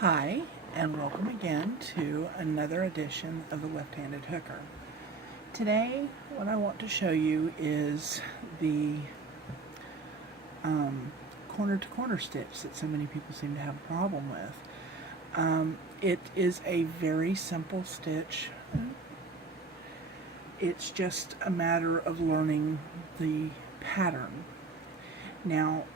Hi, and welcome again to another edition of the Left-Handed Hooker. Today, what I want to show you is the corner-to-corner stitch that so many people seem to have a problem with. It is a very simple stitch. It's just a matter of learning the pattern. Now,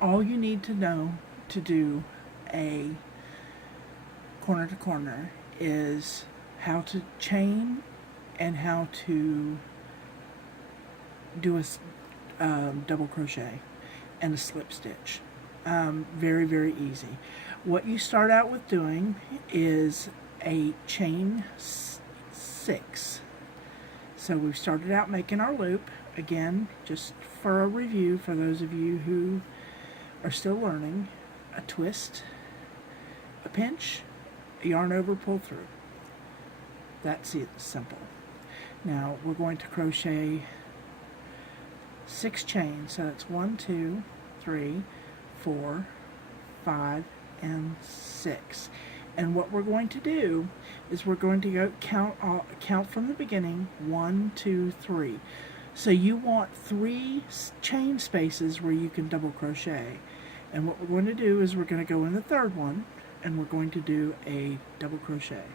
all you need to know to do a corner to corner is how to chain and how to do a double crochet and a slip stitch. Very, very easy. What you start out with doing is a chain 6. So we've started out making our loop. Again, just for a review for those of you who are still learning, a twist, a pinch, a yarn over, pull through. That's it, simple. Now we're going to crochet 6 chains, so that's 1, 2, 3, 4, 5, and 6. And what we're going to do is we're going to go count from the beginning, 1, 2, 3. So you want 3 chain spaces where you can double crochet. And what we're going to do is we're going to go in the third one and we're going to do a double crochet.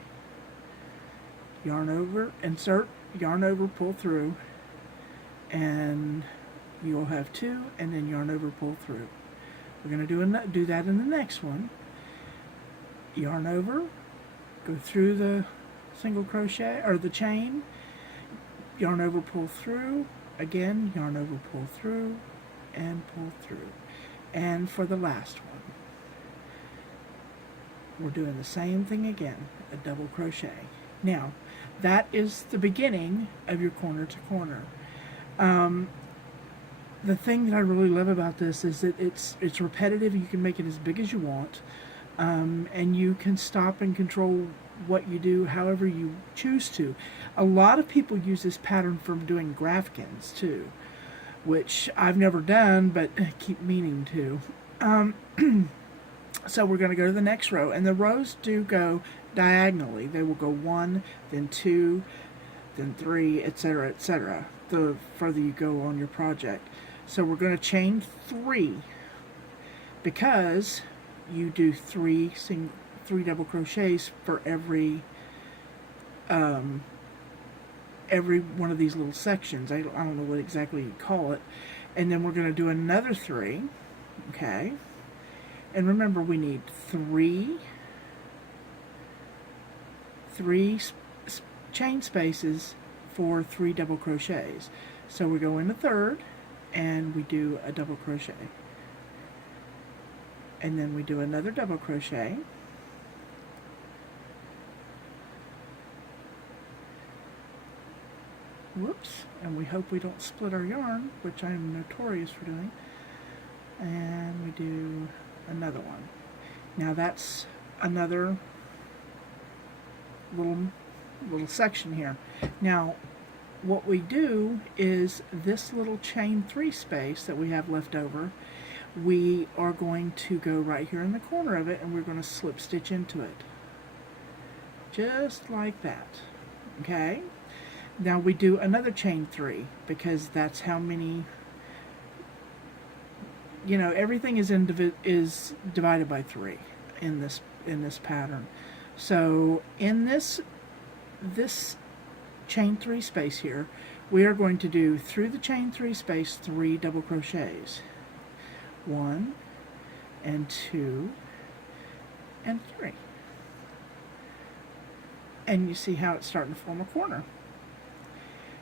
Yarn over, insert, yarn over, pull through, and you'll have 2, and then yarn over, pull through. We're going to do that in the next one. Yarn over, go through the single crochet or the chain, yarn over, pull through, again, yarn over, pull through, and pull through. And for the last one, we're doing the same thing again, a double crochet. Now, that is the beginning of your corner to corner. The thing that I really love about this is that it's repetitive. You can make it as big as you want, and you can stop and control what you do however you choose to. A lot of people use this pattern for doing graphicans too, which I've never done but keep meaning to. So we're going to go to the next row, and the rows do go diagonally. They will go 1, then 2, then 3, etc., etc., the further you go on your project. So we're going to chain 3 because you do 3 double crochets for every one of these little sections. I don't know what exactly you call it. And then we're going to do another 3, okay? And remember, we need 3 chain spaces for 3 double crochets. So we go in the third and we do a double crochet. And then we do another double crochet. Whoops, and we hope we don't split our yarn, which I am notorious for doing. And we do another one. Now that's another little section here. Now what we do is this little chain 3 space that we have left over, we are going to go right here in the corner of it and we're going to slip stitch into it. Just like that. Okay? Now we do another chain 3 because that's how many, you know, everything is divided by 3 in this pattern. So in this chain 3 space here, we are going to do through the chain 3 space 3 double crochets. 1 and 2 and 3. And you see how it's starting to form a corner.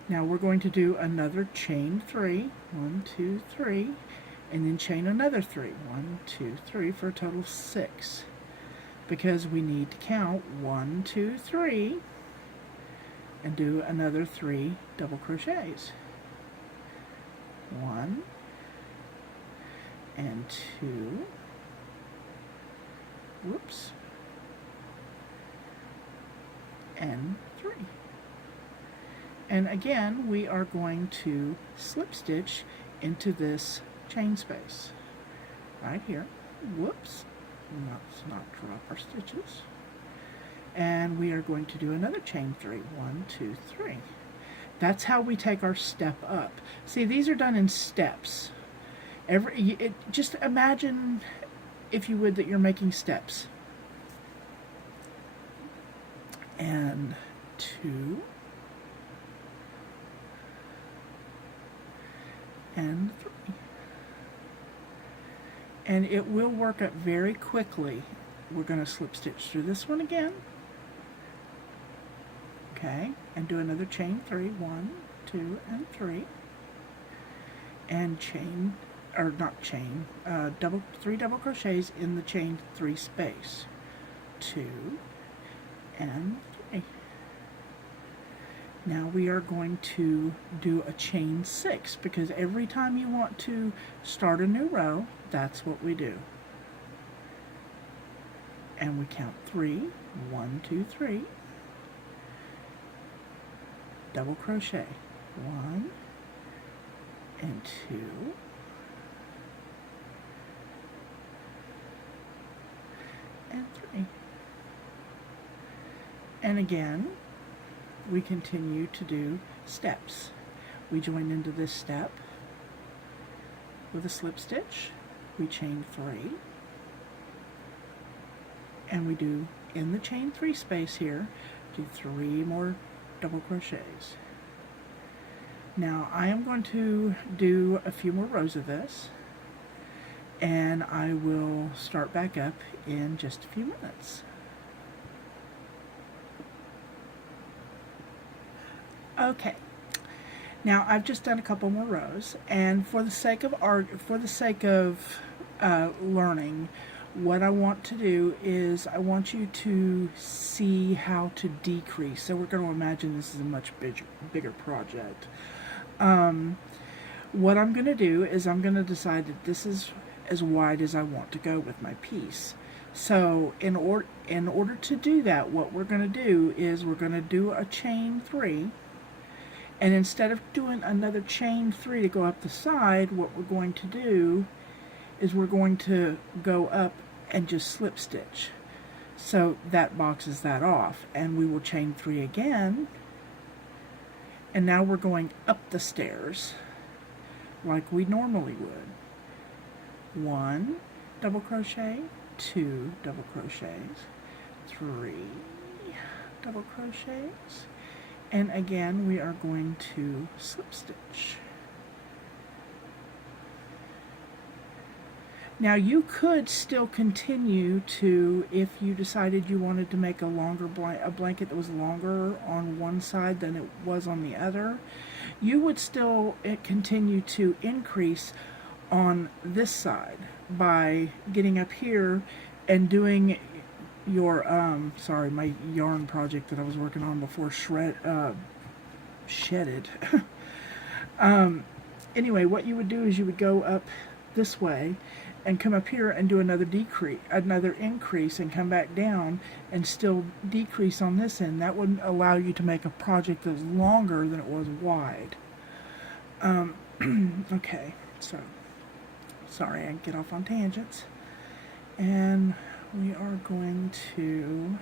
Now we're going to do another chain 3, 1, 2, 3, and then chain another 3, 1, 2, 3, for a total of 6. Because we need to count 1, 2, 3, and do another 3 double crochets. 1 and 2, whoops, and 3. And again, we are going to slip stitch into this chain space right here. Whoops. let's not drop our stitches. And we are going to do another chain 3. 1, 2, 3. That's how we take our step up. See, these are done in steps. Just imagine, if you would, that you're making steps. And 2, and 3. And it will work up very quickly. We're going to slip stitch through this one again. Okay, and do another chain 3. 1, 2, and 3. And chain, or not chain, 3 double crochets in the chain 3 space. 2 and 3. Now we are going to do a chain 6, because every time you want to start a new row, that's what we do. And we count 3. 1, 2, 3. Double crochet. 1 and 2. And 3. And again, we continue to do steps. We join into this step with a slip stitch. We chain 3. And we do, in the chain 3 space here, do 3 more double crochets. Now I am going to do a few more rows of this, and I will start back up in just a few minutes. Okay, now I've just done a couple more rows, and for the sake of learning, what I want to do is I want you to see how to decrease. So we're going to imagine this is a much bigger project. What I'm going to do is I'm going to decide that this is as wide as I want to go with my piece. So in order to do that, what we're going to do is we're going to do a chain 3, and instead of doing another chain 3 to go up the side, what we're going to do is we're going to go up and just slip stitch. So that boxes that off, and we will chain 3 again, and now we're going up the stairs like we normally would. 1 double crochet, 2 double crochets, 3 double crochets, and again we are going to slip stitch. Now you could still continue to, if you decided you wanted to make a longer blanket that was longer on one side than it was on the other, you would still continue to increase on this side by getting up here and doing your, sorry, my yarn project that I was working on before shedded. Anyway, what you would do is you would go up this way and come up here and do another increase, and come back down and still decrease on this end. That would allow you to make a project that's longer than it was wide. Okay, so sorry, I get off on tangents. And we are going to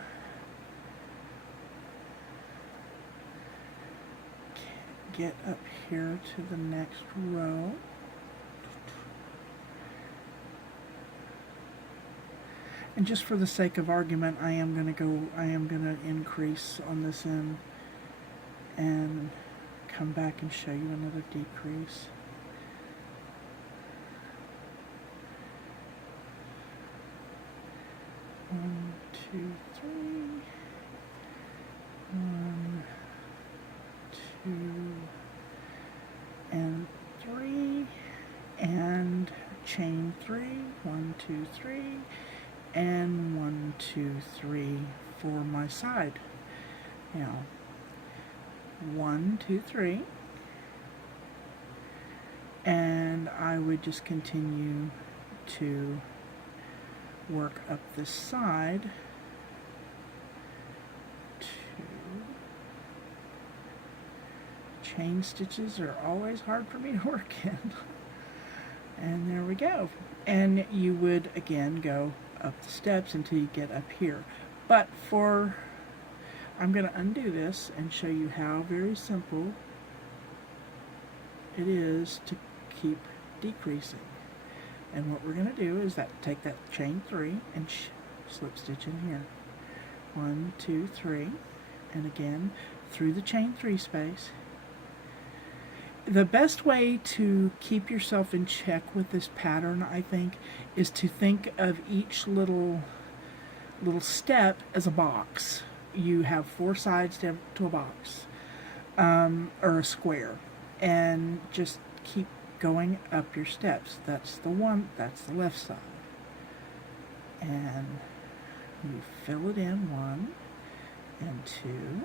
get up here to the next row. And just for the sake of argument, I am going to increase on this end and come back and show you another decrease. One, two, three. 1, 2, and 3, and chain 3. 1, 2, 3. And 1, 2, 3 for my side. Now 1, 2, 3, and I would just continue to work up this side. 2. Chain stitches are always hard for me to work in. And there we go. And you would again go up the steps until you get up here. But I'm going to undo this and show you how very simple it is to keep decreasing. And what we're going to do is take that chain 3 and slip stitch in here. 1, 2, 3, and again through the chain 3 space. The best way to keep yourself in check with this pattern, I think, is to think of each little step as a box. You have 4 sides to a box, or a square, and just keep going up your steps. That's the left side. And you fill it in 1 and 2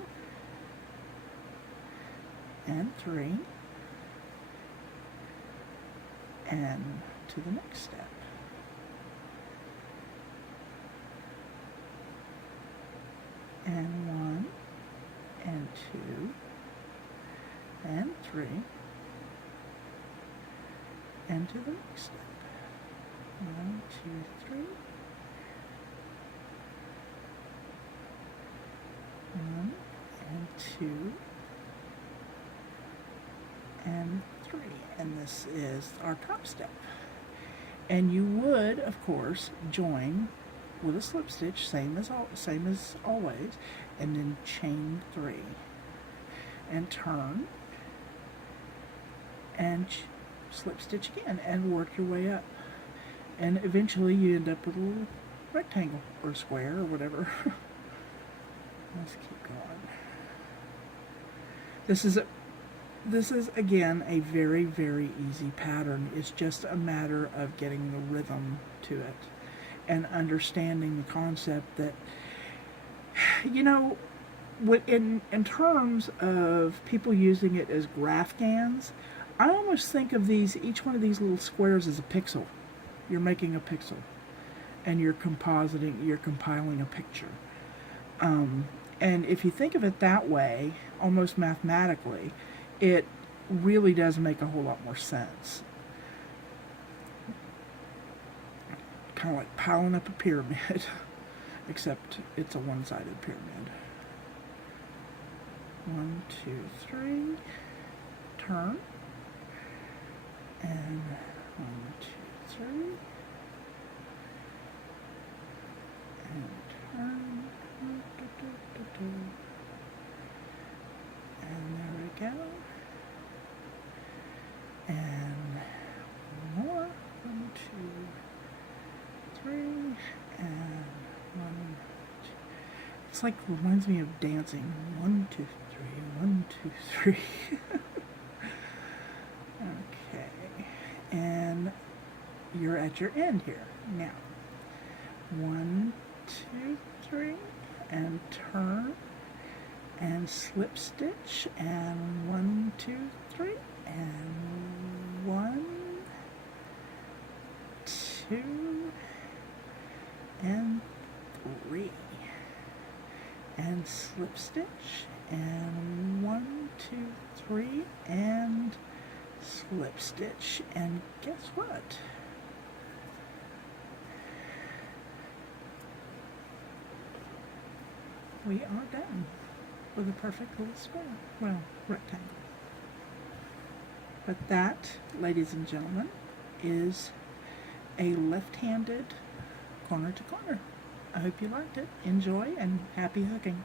and 3 and to the next step. And 1 and 2 and 3 and to the next step. 1, 2, 3. 1 and 2 and 3, and this is our top step. And you would, of course, join with a slip stitch, same as always, and then chain 3 and turn and slip stitch again and work your way up, and eventually you end up with a little rectangle or square or whatever. Let's keep going. This is again a very, very easy pattern. It's just a matter of getting the rhythm to it and understanding the concept that, you know, in terms of people using it as graph GANs, I almost think of each one of these little squares as a pixel. You're making a pixel and you're compiling a picture. And if you think of it that way, almost mathematically, it really does make a whole lot more sense. Kind of like piling up a pyramid, except it's a one-sided pyramid. 1, 2, 3, turn, and 1, 2, 3, and turn. And there we go. And one more. 1, 2, 3, and 1, 2. It's like reminds me of dancing. 1, 2, 3, 1, 2, 3. Okay. And you're at your end here. Now, 1, 2, 3. And turn and slip stitch, and 1, 2, 3, and 1, 2, and 3, and slip stitch, and 1, 2, 3, and slip stitch, and guess what? We are done with a perfect little square, well, rectangle. But that, ladies and gentlemen, is a left-handed corner to corner. I hope you liked it. Enjoy and happy hooking.